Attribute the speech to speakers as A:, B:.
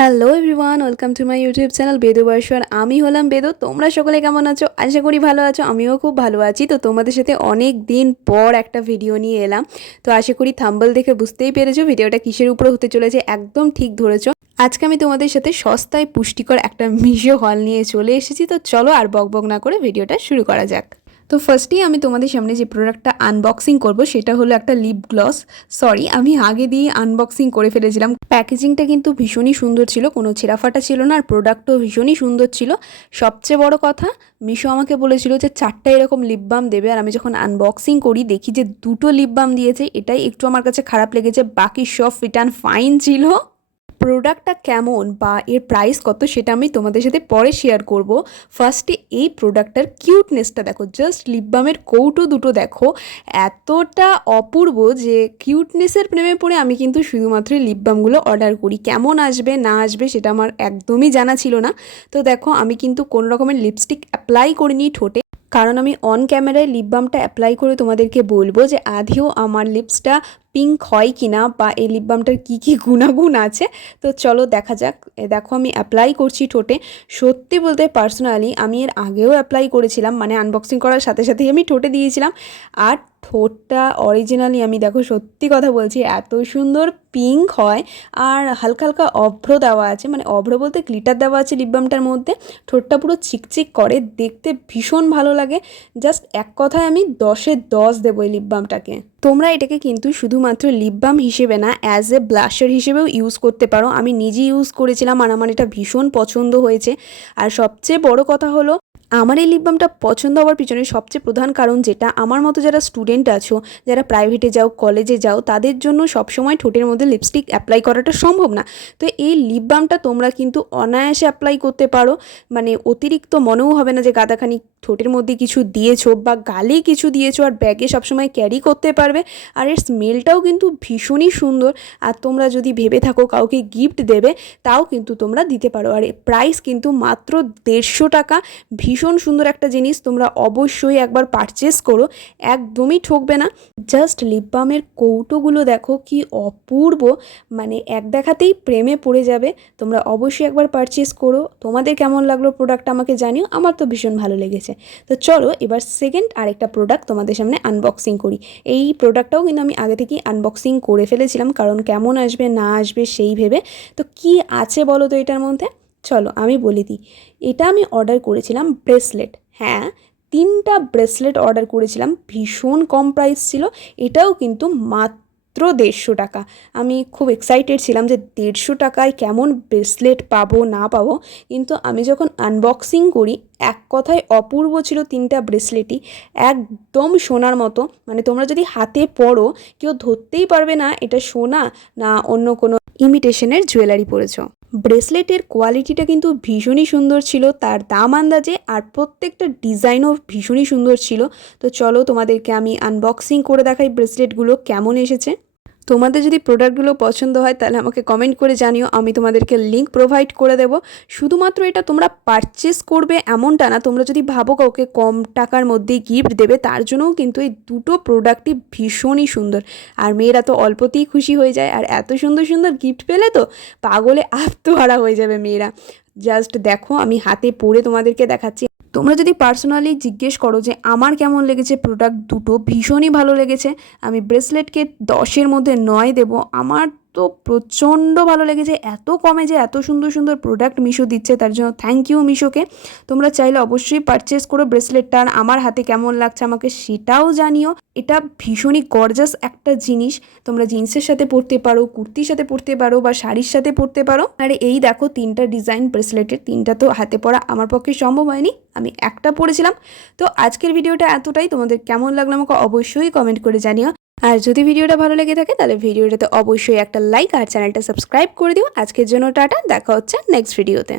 A: Hello everyone welcome to my YouTube channel Bedu বয়সর আমি হলাম বেদু। তোমরা সকলে কেমন আছো? আশা করি ভালো আছো। আমিও খুব ভালো আছি। তো তোমাদের সাথে অনেক দিন পর একটা ভিডিও নিয়ে এলাম। তো আশা করি থাম্বল দেখে বুঝতেই পেরেছ ভিডিওটা কিসের উপরে হতে চলেছে, একদম ঠিক ধরেছো। আজকে আমি তোমাদের সাথে সস্তায় পুষ্টিকর একটা মিশো হল নিয়ে চলে এসেছি। তো চলো আর বকবক না করে ভিডিওটা শুরু করা যাক। তো ফার্স্টেই আমি তোমাদের সামনে যে প্রোডাক্টটা আনবক্সিং করব, সেটা হলো একটা লিপ গ্লস সরি আমি আগে দিয়ে আনবক্সিং করে ফেলেছিলাম। প্যাকেজিংটা কিন্তু ভীষণই সুন্দর ছিল, কোনো ছেঁড়াফাটা ছিল না, আর প্রোডাক্টও ভীষণই সুন্দর ছিল। সবচেয়ে বড় কথা, মিশো আমাকে বলেছিল যে চারটা এরকম লিপ বাম দেবে, আর আমি যখন আনবক্সিং করি, দেখি যে দুটো লিপ বাম দিয়েছে। এটাই একটু আমার কাছে খারাপ লেগেছে, বাকি সব অ্যান্ড ফাইন ছিল। প্রোডাক্টটা কেমন বা এর প্রাইস কত সেটা আমি তোমাদের সাথে পরে শেয়ার করব। ফার্স্টে এই প্রোডাক্টটার কিউটনেসটা দেখো জাস্ট লিপ বামের কৌটো দুটো দেখো। এতটা অপূর্ব যে কিউটনেসের প্রেমে পড়ে আমি কিন্তু শুধুমাত্র লিপ বামগুলো অর্ডার করি। কেমন আসবে, না আসবে সেটা আমার একদমই জানা ছিল না। তো দেখো, আমি কিন্তু কোনো রকমের লিপস্টিক অ্যাপ্লাই করিনি ঠোঁটে। কারণ আমি অন ক্যামেরায় লিপ বামটা অ্যাপ্লাই করে তোমাদেরকে বলব যে আধিও আমার লিপসটা পিঙ্ক হয় কি না বা এই লিপ বামটার কী কী গুণাগুণ আছে, তো চলো দেখা যাক। দেখো আমি অ্যাপ্লাই করছি ঠোঁটে। সত্যি বলতে পার্সোনালি আমি এর আগেও অ্যাপ্লাই করেছিলাম মানে আনবক্সিং করার সাথে সাথেই আমি ঠোঁটে দিয়েছিলাম। আর ঠোঁটটা অরিজিনালি আমি দেখো সত্যি কথা বলছি, এত সুন্দর পিঙ্ক হয় আর হালকা হালকা অভ্র দেওয়া আছে মানে অভ্র বলতে গ্লিটার দেওয়া আছে লিপ বামটার মধ্যে। ঠোঁটটা পুরো চিকচিক করে, দেখতে ভীষণ ভালো লাগে। জাস্ট এক কথায় আমি দশে দশ দেবো এই লিপ বামটাকে তোমরা এটাকে কিন্তু শুধুমাত্র লিপ বাম হিসেবে না অ্যাজ এ ব্লাশার হিসেবেও ইউজ করতে পারো। আমি নিজে ইউজ করেছিলাম, আর আমার এটা ভীষণ পছন্দ হয়েছে। আর সবচেয়ে বড় কথা হলো আমার এই লিপবামটা পছন্দ হওয়ার পিছনে সবচেয়ে প্রধান কারণ যেটা, আমার মতো যারা স্টুডেন্ট আছো, যারা প্রাইভেটে যাও কলেজে যাও, তাদের জন্য সবসময় ঠোঁটের মধ্যে লিপস্টিক অ্যাপ্লাই করাটা সম্ভব না। তো এই লিপবামটা তোমরা কিন্তু অনায়াসে অ্যাপ্লাই করতে পারো। মানে অতিরিক্ত মনেও হবে না যে গাদাখানি ঠোঁটের মধ্যে কিছু দিয়েছ বা গালে কিছু দিয়েছ আর ব্যাগে সবসময় ক্যারি করতে পারবে। আর এর স্মেলটাও কিন্তু ভীষণই সুন্দর। আর তোমরা যদি ভেবে থাকো কাউকে গিফট দেবে, তাও কিন্তু তোমরা দিতে পারো। আর প্রাইস কিন্তু মাত্র দেড়শো টাকা। ভীষণ সুন্দর একটা জিনিস তোমরা অবশ্যই একবার পারচেস করো। একদমই ঠকবে না। জাস্ট লিপ বামের কৌটোগুলো দেখো কি অপূর্ব। মানে এক দেখাতেই প্রেমে পড়ে যাবে। তোমরা অবশ্যই একবার পারচেস করো। তোমাদের কেমন লাগল প্রোডাক্ট আমাকে জানিও। আমার তো ভীষণ ভালো লেগেছে। তো চলো এবার সেকেন্ড আরেকটা প্রোডাক্ট তোমাদের সামনে আনবক্সিং করি। এই প্রোডাক্টটাও কিন্তু আমি আগে থেকেই আনবক্সিং করে ফেলেছিলাম। কারণ কেমন আসবে, না আসবে সেই ভেবে। তো কি আছে বলো তো এটার মধ্যে? চলো আমি বলে দিই। এটা আমি অর্ডার করেছিলাম ব্রেসলেট হ্যাঁ তিনটা ব্রেসলেট অর্ডার করেছিলাম, ভীষণ কম প্রাইস ছিল। এটাও কিন্তু মাত্র দেড়শো টাকা। আমি খুব এক্সাইটেড ছিলাম যে দেড়শো টাকায় কেমন ব্রেসলেট পাবো, না পাবো। কিন্তু আমি যখন আনবক্সিং করি, এক কথায় অপূর্ব ছিল তিনটা ব্রেসলেটই একদম সোনার মতো। মানে তোমরা যদি হাতে পড়ো কেউ ধরতেই পারবে না এটা সোনা, না অন্য কোনো ইমিটেশনের জুয়েলারি পরেছো। ব্রেসলেটের কোয়ালিটিটা কিন্তু ভীষণই সুন্দর ছিল, তার দাম আন্দাজে আর প্রত্যেকটা ডিজাইনও ভীষণই সুন্দর ছিল। তো চলো তোমাদেরকে আমি আনবক্সিং করে দেখাই ব্রেসলেটগুলো কেমন এসেছে। তোমাদের যদি প্রোডাক্টগুলো পছন্দ হয়, তাহলে আমাকে কমেন্ট করে জানিও। আমি তোমাদেরকে লিঙ্ক প্রোভাইড করে দেব। শুধুমাত্র এটা তোমরা পারচেস করবে এমনটা না, তোমরা যদি ভাবো কাউকে কম টাকার মধ্যেই গিফট দেবে, তার জন্যও কিন্তু এই দুটো প্রোডাক্টই ভীষণই সুন্দর। আর মেয়েরা তো অল্পতেই খুশি হয়ে যায়। আর এত সুন্দর সুন্দর গিফট পেলে তো পাগলে আত্মহারা হয়ে যাবে মেয়েরা। জাস্ট দেখো, আমি হাতে পরে তোমাদেরকে দেখাচ্ছি। তোমরা যদি পার্সোনালি জিজ্ঞেস করো যে আমার কেমন লেগেছে প্রোডাক্ট দুটো ভীষণই ভালো লেগেছে, আমি ব্রেসলেটকে দশের মধ্যে নয় দেব, আমার তো প্রচণ্ড ভালো লেগেছে, এত কমে যে এত সুন্দর সুন্দর প্রোডাক্ট মিশো দিচ্ছে, তার জন্য থ্যাংক ইউ মিশোকে। তোমরা চাইলে অবশ্যই পারচেস করো ব্রেসলেটটা আর আমার হাতে কেমন লাগছে আমাকে সেটাও জানিও। এটা ভীষণই গর্জাস একটা জিনিস, তোমরা জিন্সের সাথে পরতে পারো, কুর্তির সাথে পরতে পারো, বা শাড়ির সাথে পরতে পারো। আর এই দেখো তিনটা ডিজাইন ব্রেসলেটের তিনটা তো হাতে পরা আমার পক্ষে সম্ভব হয়নি, আমি একটা পরেছিলাম। তো আজকের ভিডিওটা এতটাই, তোমাদের কেমন লাগল আমাকে অবশ্যই কমেন্ট করে জানিও। আর যদি ভিডিওটা ভালো লেগে থাকে, তাহলে ভিডিওটাতে অবশ্যই একটা লাইক আর চ্যানেলটা সাবস্ক্রাইব করে দিও। আজকের জন্য টাটা, দেখা হচ্ছে নেক্সট ভিডিওতে